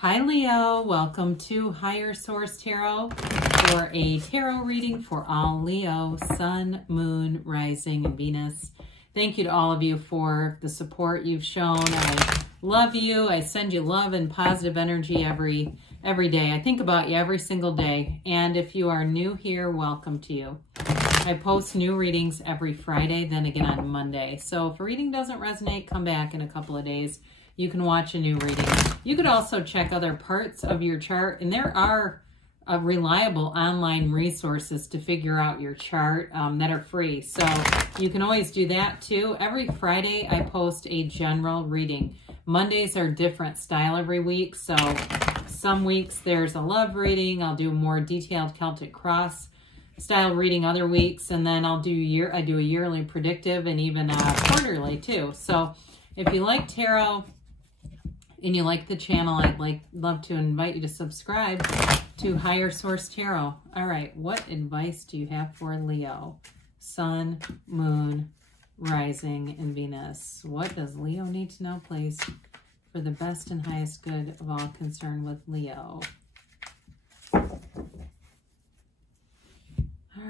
Hi Leo, welcome to Higher Source Tarot for a tarot reading for all Leo, Sun, Moon, Rising, and Venus. Thank you to all of you for the support you've shown. I love you. I send you love and positive energy every day. I think about you every single day. And if you are new here, welcome to you. I post new readings every Friday, then again on Monday. So if a reading doesn't resonate, come back in a couple of days. You can watch a new reading. You could also check other parts of your chart, and there are reliable online resources to figure out your chart that are free. So you can always do that too. Every Friday, I post a general reading. Mondays are different style every week. So some weeks there's a love reading. I'll do a more detailed Celtic cross style reading other weeks, and then I do a yearly predictive and even quarterly too. So if you like tarot and you like the channel, I'd love to invite you to subscribe to Higher Source Tarot. All right, what advice do you have for Leo? Sun, Moon, Rising, and Venus. What does Leo need to know, please, for the best and highest good of all concerned with Leo? All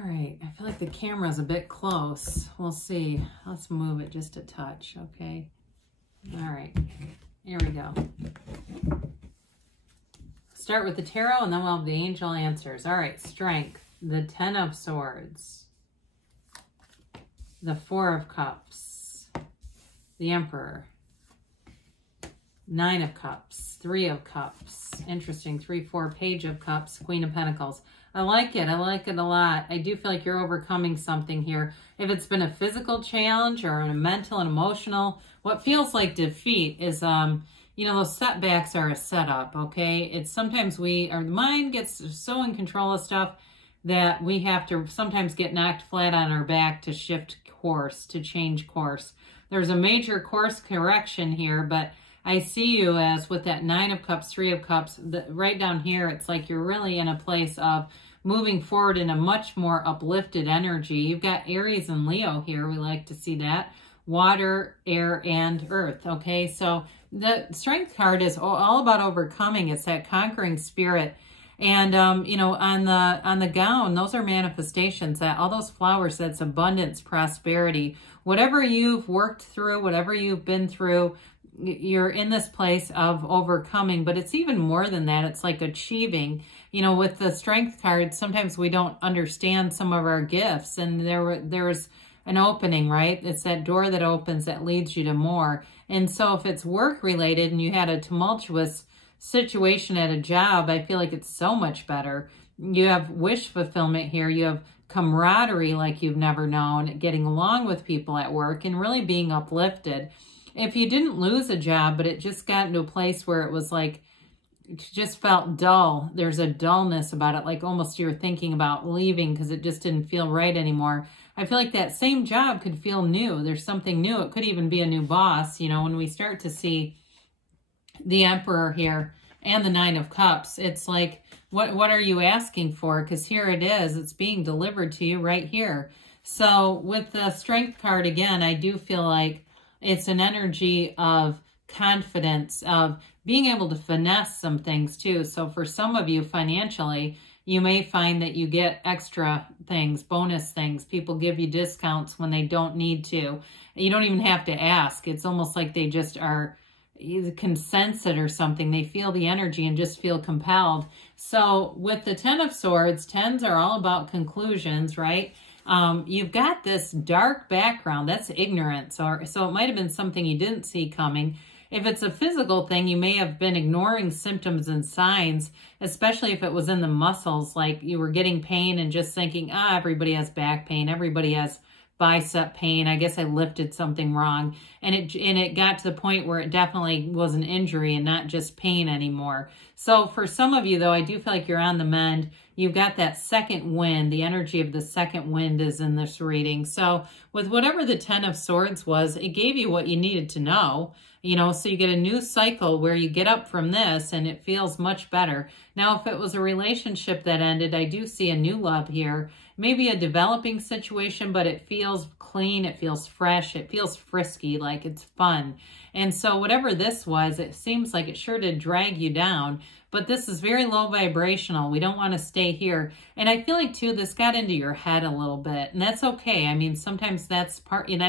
right, I feel like the camera's a bit close. We'll see. Let's move it just a touch, okay? All right. Here we go. Start with the tarot and then we'll have the angel answers. All right, strength. The 10 of Swords. The 4 of Cups. The Emperor. 9 of Cups. 3 of Cups. Interesting. 3, 4, Page of Cups. Queen of Pentacles. I like it. I like it a lot. I do feel like you're overcoming something here. If it's been a physical challenge or a mental and emotional, what feels like defeat is, those setbacks are a setup, okay? It's sometimes our mind gets so in control of stuff that we have to sometimes get knocked flat on our back to shift course, to change course. There's a major course correction here, but I see you as with that 9 of Cups, 3 of Cups, right down here, it's like you're really in a place of moving forward in a much more uplifted energy. You've got Aries and Leo here. We like to see that. Water, air, and earth. Okay, so the strength card is all about overcoming. It's that conquering spirit. And, on the gown, those are manifestations. That all those flowers, that's abundance, prosperity. Whatever you've worked through, whatever you've been through, you're in this place of overcoming, but it's even more than that. It's like achieving. With the strength card, sometimes we don't understand some of our gifts, and there's an opening, right? It's that door that opens that leads you to more. And so if it's work related and you had a tumultuous situation at a job, I feel like it's so much better. You have wish fulfillment here. You have camaraderie like you've never known, getting along with people at work and really being uplifted. If you didn't lose a job, but it just got into a place where it was like, it just felt dull. There's a dullness about it, like almost you're thinking about leaving because it just didn't feel right anymore. I feel like that same job could feel new. There's something new. It could even be a new boss. When we start to see the Emperor here and the 9 of Cups, it's like, what are you asking for? Because here it is. It's being delivered to you right here. So with the Strength card, again, I do feel like it's an energy of confidence, of being able to finesse some things too. So for some of you financially, you may find that you get extra things, bonus things. People give you discounts when they don't need to. You don't even have to ask. It's almost like they just can sense it or something. They feel the energy and just feel compelled. So with the 10 of Swords, 10s are all about conclusions, right? You've got this dark background. That's ignorance. So it might have been something you didn't see coming. If it's a physical thing, you may have been ignoring symptoms and signs, especially if it was in the muscles, like you were getting pain and just thinking, everybody has back pain. Everybody has bicep pain. I guess I lifted something wrong. And it got to the point where it definitely was an injury and not just pain anymore. So for some of you, though, I do feel like you're on the mend. You've got that second wind. The energy of the second wind is in this reading. So with whatever the 10 of Swords was, it gave you what you needed to know. So you get a new cycle where you get up from this and it feels much better. Now, if it was a relationship that ended, I do see a new love here. Maybe a developing situation, but it feels clean, it feels fresh, it feels frisky, like it's fun. And so whatever this was, it seems like it sure did drag you down, but this is very low vibrational. We don't want to stay here. And I feel like too, this got into your head a little bit, and that's okay. I mean, sometimes that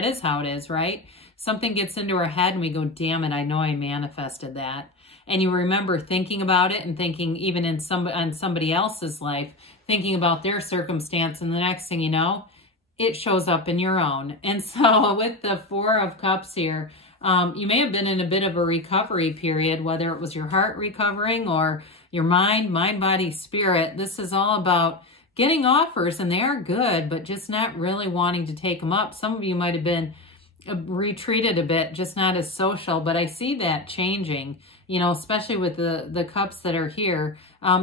is how it is, right? Something gets into our head and we go, damn it, I know I manifested that. And you remember thinking about it and thinking even on somebody else's life, thinking about their circumstance, and the next thing you know, it shows up in your own. And so with the Four of Cups here, you may have been in a bit of a recovery period, whether it was your heart recovering or your mind, body, spirit. This is all about getting offers, and they are good, but just not really wanting to take them up. Some of you might have been retreated a bit, just not as social, but I see that changing, you know, especially with the cups that are here.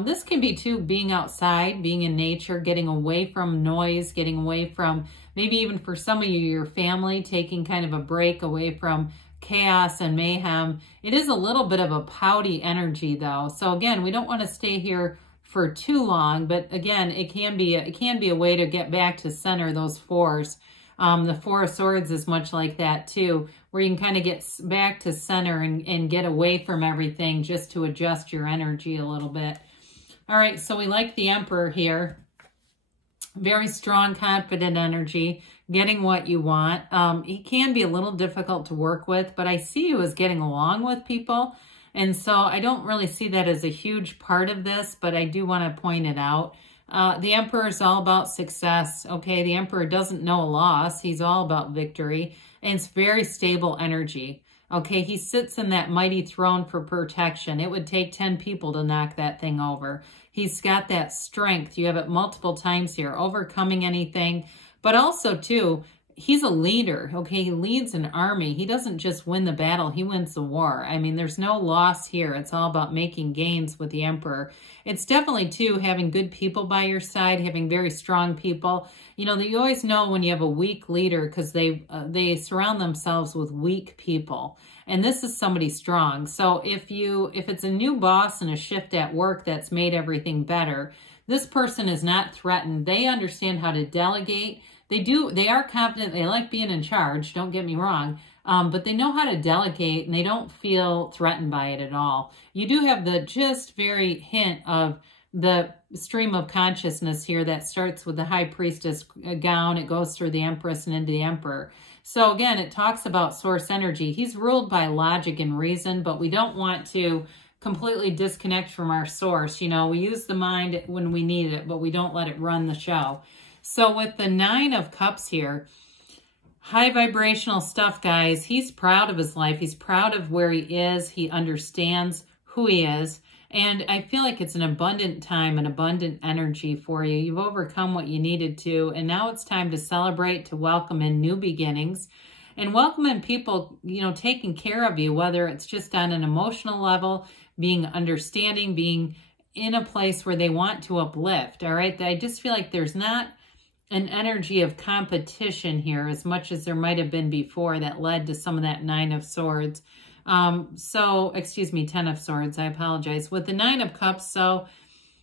This can be too being outside, being in nature, getting away from noise, getting away from, maybe even for some of you, your family, taking kind of a break away from chaos and mayhem. It is a little bit of a pouty energy though. So again, we don't want to stay here for too long, but again, it can be a way to get back to center those fours. The Four of Swords is much like that too, where you can kind of get back to center and get away from everything just to adjust your energy a little bit. All right, so we like the Emperor here. Very strong, confident energy, getting what you want. He can be a little difficult to work with, but I see you as getting along with people. And so I don't really see that as a huge part of this, but I do want to point it out. The Emperor is all about success, okay? The Emperor doesn't know a loss. He's all about victory, and it's very stable energy, okay? He sits in that mighty throne for protection. It would take 10 people to knock that thing over. He's got that strength. You have it multiple times here, overcoming anything, but also, too, he's a leader, okay? He leads an army. He doesn't just win the battle. He wins the war. I mean, there's no loss here. It's all about making gains with the Emperor. It's definitely, too, having good people by your side, having very strong people. You know, that you always know when you have a weak leader because they surround themselves with weak people. And this is somebody strong. So if it's a new boss and a shift at work that's made everything better, this person is not threatened. They understand how to delegate. They are confident. They like being in charge. Don't get me wrong. But they know how to delegate, and they don't feel threatened by it at all. You do have the just very hint of the stream of consciousness here that starts with the High Priestess gown. It goes through the Empress and into the Emperor. So again, it talks about source energy. He's ruled by logic and reason, but we don't want to completely disconnect from our source. You know, we use the mind when we need it, but we don't let it run the show. So with the Nine of Cups here, high vibrational stuff, guys. He's proud of his life. He's proud of where he is. He understands who he is. And I feel like it's an abundant time, an abundant energy for you. You've overcome what you needed to. And now it's time to celebrate, to welcome in new beginnings. And welcome in people, you know, taking care of you, whether it's just on an emotional level, being understanding, being in a place where they want to uplift, all right? I just feel like there's not an energy of competition here as much as there might have been before that led to some of that Nine of Swords. Excuse me, 10 of Swords, I apologize. With the Nine of Cups, so,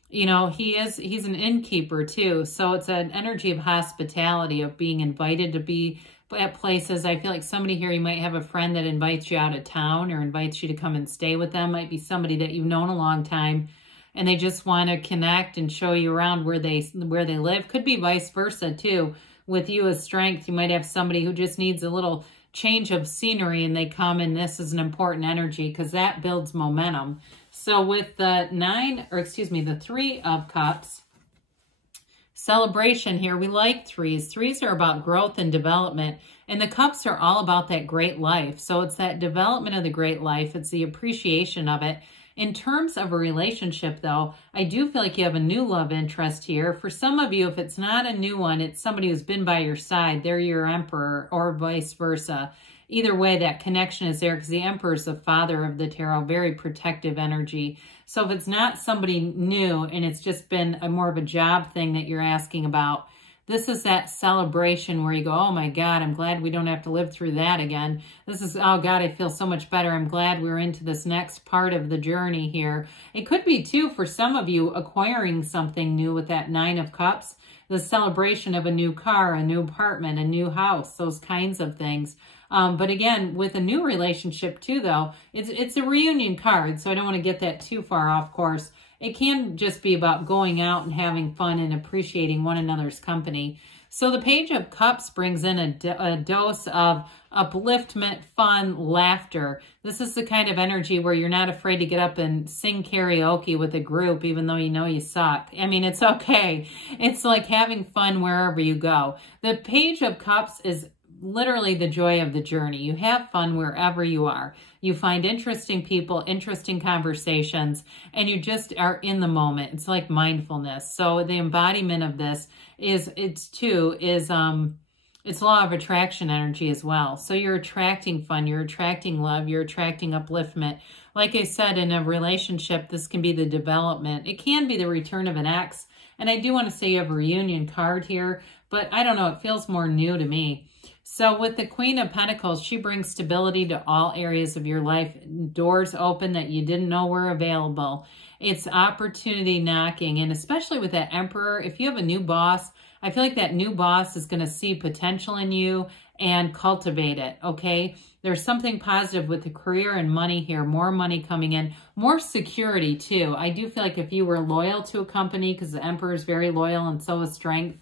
you know, he's an innkeeper too. So it's an energy of hospitality, of being invited to be at places. I feel like somebody here, you might have a friend that invites you out of town or invites you to come and stay with them. Might be somebody that you've known a long time, and they just want to connect and show you around where they live. Could be vice versa too. With you as strength, you might have somebody who just needs a little change of scenery, and they come, and this is an important energy because that builds momentum. So with the the Three of Cups, celebration here, we like threes. Threes are about growth and development, and the cups are all about that great life. So it's that development of the great life. It's the appreciation of it. In terms of a relationship, though, I do feel like you have a new love interest here. For some of you, if it's not a new one, it's somebody who's been by your side. They're your Emperor, or vice versa. Either way, that connection is there because the Emperor is the father of the tarot, very protective energy. So if it's not somebody new and it's just been more of a job thing that you're asking about, this is that celebration where you go, oh my God, I'm glad we don't have to live through that again. This is, oh God, I feel so much better. I'm glad we're into this next part of the journey here. It could be too, for some of you, acquiring something new with that Nine of Cups. the celebration of a new car, a new apartment, a new house, those kinds of things. But again, with a new relationship too, though, it's a reunion card, so I don't want to get that too far off course. It can just be about going out and having fun and appreciating one another's company. So the Page of Cups brings in a dose of upliftment, fun, laughter. This is the kind of energy where you're not afraid to get up and sing karaoke with a group, even though you know you suck. I mean, it's okay. It's like having fun wherever you go. The Page of Cups is literally the joy of the journey. You have fun wherever you are. You find interesting people, interesting conversations, and you just are in the moment. It's like mindfulness. So the embodiment of this it's law of attraction energy as well. So you're attracting fun, you're attracting love, you're attracting upliftment. Like I said, in a relationship, this can be the development. It can be the return of an ex. And I do want to say you have a reunion card here, but I don't know, it feels more new to me. So with the Queen of Pentacles, she brings stability to all areas of your life. Doors open that you didn't know were available. It's opportunity knocking. And especially with that Emperor, if you have a new boss, I feel like that new boss is going to see potential in you and cultivate it, okay? There's something positive with the career and money here. More money coming in. More security, too. I do feel like if you were loyal to a company, because the Emperor is very loyal and so is Strength,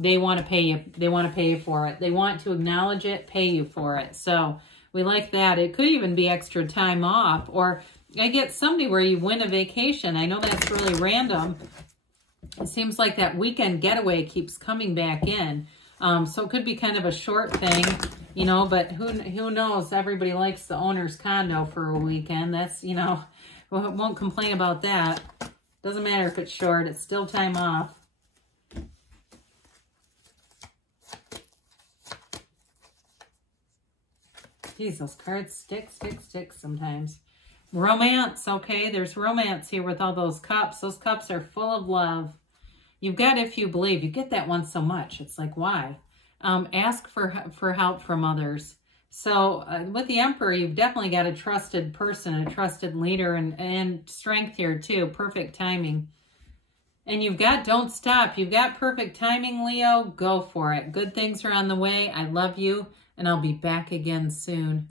they want to pay you. They want to pay you for it. They want to acknowledge it, pay you for it. So we like that. It could even be extra time off. Or I get somebody where you win a vacation. I know that's really random. It seems like that weekend getaway keeps coming back in. So it could be kind of a short thing, you know, but who knows? Everybody likes the owner's condo for a weekend. That's, you know, won't complain about that. Doesn't matter if it's short. It's still time off. Geez, those cards stick sometimes. Romance, okay? There's romance here with all those cups. Those cups are full of love. You've got if you believe. You get that one so much. It's like, why? Ask for help from others. So with the Emperor, you've definitely got a trusted person, a trusted leader, and Strength here too. Perfect timing. And you've got don't stop. You've got perfect timing, Leo. Go for it. Good things are on the way. I love you, and I'll be back again soon.